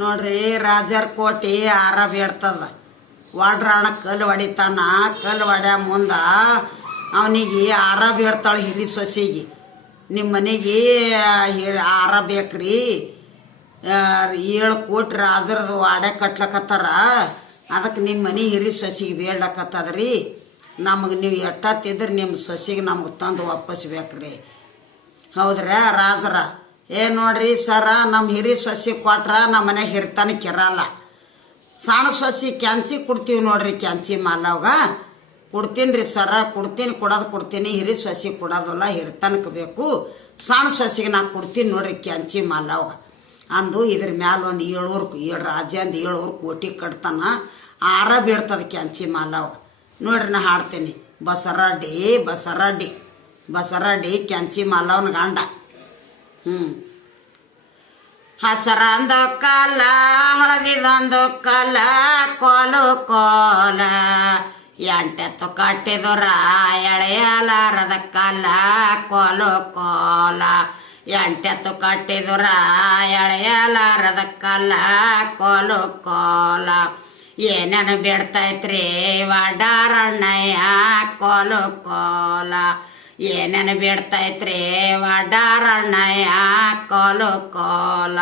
ನೋಡ್ರಿ ರಾಜರ ಕೋಟಿ ಆರ ಬೇಡ್ತದ. ವಾಡ್ರಾಣ ಕಲ್ಲು ಹೊಡಿತಾನ. ಕಲ್ಲು ಹೊಡ್ಯ ಮುಂದೆ ಅವನಿಗೆ ಆರ ಬೇಡ್ತಾಳೆ ಹಿರಿ ಸೊಸಿಗೆ. ನಿಮ್ಮ ಮನೆಗೆ ಆರ ಬೇಕ್ರಿ, 7 ಕೋಟಿ ರಾಜರದು ವಾಡೆ ಕಟ್ಲಕತ್ತಾರ, ಅದಕ್ಕೆ ನಿಮ್ಮ ಮನೆ ಹಿರಿ ಸೊಸಿಗೆ ಬೇಡ್ಲಕತ್ತದ್ರಿ. ನಮಗೆ ನೀವು ಎಟ್ಟತ್ತಿದ್ರೆ ನಿಮ್ಮ ಸೊಸಿಗೆ ನಮಗೆ ತಂದು ವಾಪಸ್ಬೇಕ್ರಿ. ಹೌದ್ರಾ ರಾಜರ? ನೋಡ್ರಿ ಸರ, ನಮ್ಮ ಹಿರಿ ಸೊಸಿ ಕೊಟ್ರ ನಮ್ಮ ಮನೆಗೆ ಹಿರಿತನಕ್ಕೆ ಇರಲ್ಲ. ಸಣ್ಣ ಸೊಸಿ ಕ್ಯಾಂಚಿ ಕೊಡ್ತೀವಿ ನೋಡ್ರಿ, ಕ್ಯಾಂಚಿ ಮಾಲವ್ಗ ಕೊಡ್ತೀನಿ ರೀ ಸರ, ಕೊಡ್ತೀನಿ. ಹಿರಿ ಸೊಸಿ ಕೊಡೋದಲ್ಲ, ಹಿರಿತನಕ್ಕೆ ಬೇಕು. ಸಣ್ಣ ಸೊಸಿಗೆ ನಾನು ಕೊಡ್ತೀನಿ ನೋಡ್ರಿ ಕ್ಯಾಂಚಿ ಮಾಲವ್ಗ ಅಂದು. ಇದ್ರ ಮ್ಯಾಲ ಒಂದು 7 ರಾಜ್ಯ ಅಂದು 7 ಕೋಟಿ ಕಟ್ತಾನ. ಆರ ಬೀಳ್ತದ ಕ್ಯಾಂಚಿ ಮಾಲವ್ಗ. ನೋಡ್ರಿ ನಾ ಹಾಡ್ತೀನಿ. ಬಸರಡ್ಡಿ ಕ್ಯಾಂಚಿ ಮಾಲವನ ಗಂಡ. ಹಸರಂದು ಕಲ್ಲ ಹೊಡೆದಿದೊಂದು ಕಲ್ಲ, ಕೋಲ ಎಂಟೆತ್ತು ಕಟ್ಟಿದುರ ಎಳೆಯಲಾರದ ಕಲ್ಲ, ಕೋಲ ಎಂಟೆತ್ತು ಕಟ್ಟಿದುರ ಎಳೆಯಲಾರದ ಕಲ್ಲ, ಕೋಲ ಏನೇನು ಬಿಡ್ತೈತ್ರಿ ವಡಾರಣ್ಣಯ್ಯ, ಕೋಲ ಏನೇನು ಬಿಡ್ತೈತ್ರಿ ವಡಾರಣ್ಣಯ್ಯ, ಕೋಲ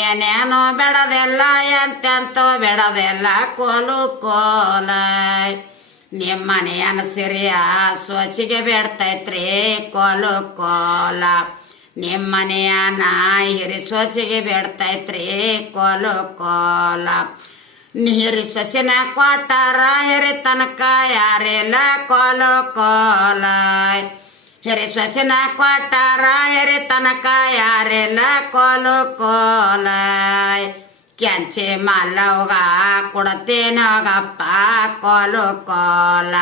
ಏನೇನೋ ಬೆಡದೆಲ್ಲ ಎಂತೆಂತೋ ಬೆಡದೆಲ್ಲ, ಕೋಲ ನಿಮ್ಮನೆಯನ ಸಿರಿಯ ಸೊಸಿಗೆ ಬೇಡ್ತೈತ್ರಿ, ಕೋಲ ನಿಮ್ಮನೆಯನ ಹಿರಿ ಸೊಸಿಗೆ ಬೇಡ್ತೈತ್ರಿ, ಕೋಲ ಹಿರಿ ಸೊಸಿನ ಕೊಟ್ಟಾರ ಹಿರಿ ತನಕ ಯಾರಿಲ್ಲ, ಕೋಲ ಹಿರಿ ಸೊಸಿನ ಕೊಟ್ಟಾರ ಹಿರಿ ತನಕ ಯಾರಿಲ್ಲ, ಕೋಲ ಕ್ಯಾಂಚಿ ಮಾಲವ್ಗ ಕೊಡ್ತೀನಿ ಹೋಗಪ್ಪ, ಕೋಲ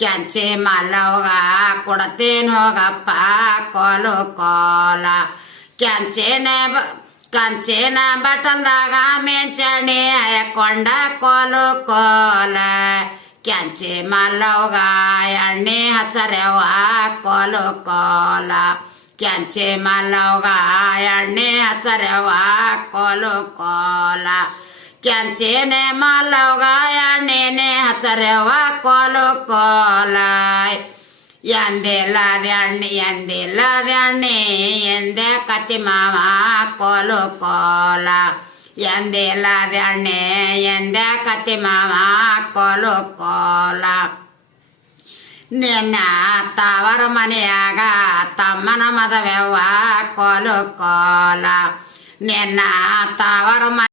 ಕ್ಯಾಂಚಿ ಮಾಲವ್ಗ ಕೊಡ್ತೀನಿ ಹೋಗಪ್ಪ, ಕೋಲ ಕಂಚಿನ ಬಟಲ್ದಾಗ ಮೆಂಚಣಿ ಹಾಕೊಂಡ, ಕೋಲ ಕ್ಯಾಂಚಿ ಮಾಲವ್ಗ ಎಣ್ಣೆ ಹಚ್ಚರ್ಯವ, ಕೋಲ ಕ್ಯಾಂಚಿ ಮಾಲವ್ಗ ಎಣ್ಣೆ ಹಚ್ಚರ್ಯವ, ಕೋಲ ಕ್ಯಾಂಚಿನ ಮಾಲವ್ಗ ಎಣ್ಣೆನೆ ಹಚ್ಚರ್ಯವ, ಕೋಲ ಎಂದಿಲ್ಲದ ಎಣ್ಣೆ ಎಂದೆ ಕತ್ತಿ ಮಾವ, ಕೋಲ ಎಂದಿಲ್ಲದ ಎಣ್ಣೆ ಎಂದೆ ಕತ್ತಿ ಮಾವ, ಕೋಲ ನಿನ್ನ ತವರ ಮನೆಯಾಗ ತಮ್ಮನ ಮದವ್ಯವ, ಕೋಲ ನಿನ್ನ ತವರ